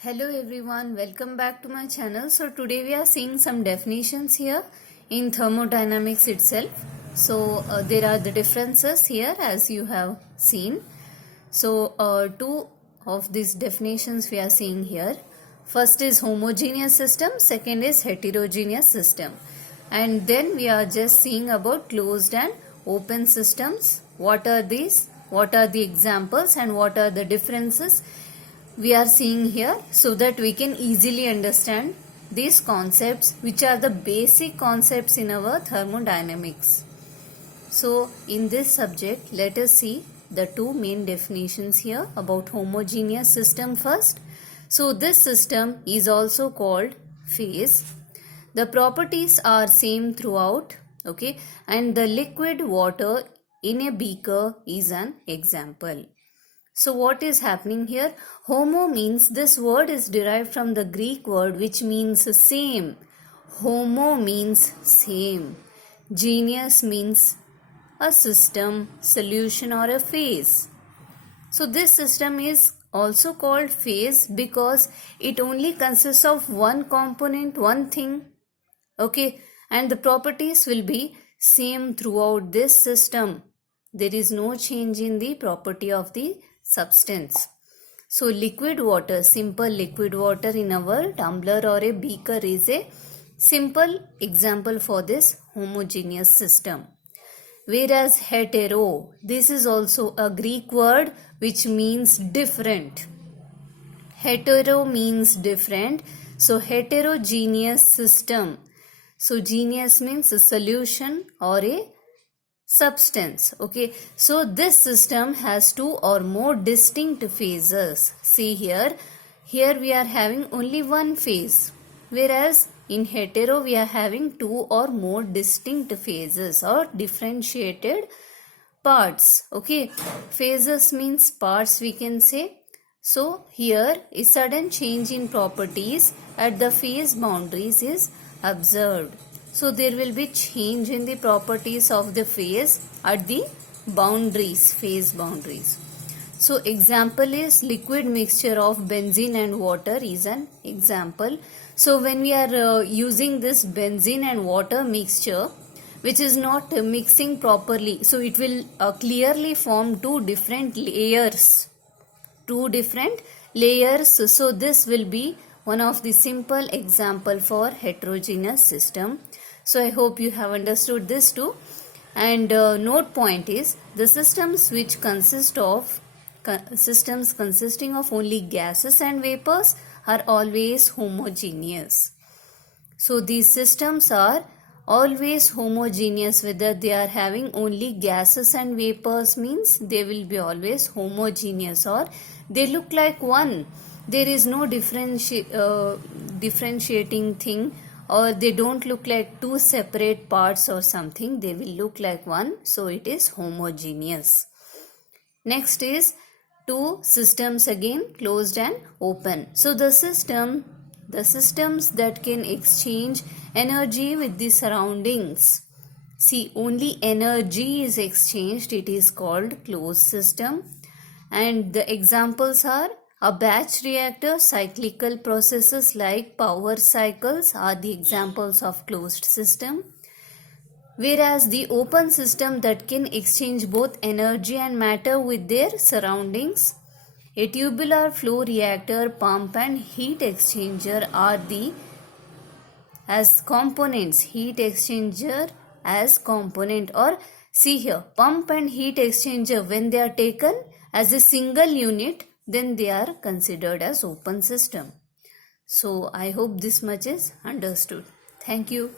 Hello everyone, welcome back to my channel. So today we are seeing some definitions here in thermodynamics itself. So there are the differences here as you have seen. So two of these definitions we are seeing here. First is homogeneous system, second is heterogeneous system. And then we are just seeing about closed and open systems. What are these? What are the examples and what are the differences we are seeing here, so that we can easily understand these concepts, which are the basic concepts in our thermodynamics. So in this subject, let us see the two main definitions here about homogeneous system first. So this system is also called phase. The properties are same throughout, okay, and the liquid water in a beaker is an example. So what is happening here? Homo means, this word is derived from the Greek word which means same. Homo means same. Geneous means a system, solution or a phase. So this system is also called phase because it only consists of one component, one thing. Okay, and the properties will be same throughout this system. There is no change in the property of the substance. So liquid water, simple liquid water in our tumbler or a beaker is a simple example for this homogeneous system. Whereas hetero, this is also a Greek word which means different. Hetero means different. So heterogeneous system. So geneous means a solution or a substance. Okay, so this system has two or more distinct phases. See here we are having only one phase, whereas in hetero we are having two or more distinct phases or differentiated parts. Okay, phases means parts we can say. So here a sudden change in properties at the phase boundaries is observed. So there will be change in the properties of the phase at the boundaries, phase boundaries. So example is liquid mixture of benzene and water is an example. So when we are using this benzene and water mixture, which is not mixing properly, so it will clearly form two different layers. So this will be one of the simple example for heterogeneous system. So I hope you have understood this too. And note point is, the systems which consisting of only gases and vapors are always homogeneous. So these systems are always homogeneous, whether they are having only gases and vapors means they will be always homogeneous, or they look like one. There is no differentiating thing, or they don't look like two separate parts or something. They will look like one, so it is homogeneous. Next is two systems, again closed and open. So the systems that can exchange energy with the surroundings. See, only energy is exchanged, it is called closed system. And the examples are a batch reactor, cyclical processes like power cycles are the examples of closed system. Whereas the open system that can exchange both energy and matter with their surroundings. A tubular flow reactor, pump and heat exchanger are the as components. Heat exchanger as component, or see here, pump and heat exchanger, when they are taken as a single unit, then they are considered as open system. So I hope this much is understood. Thank you.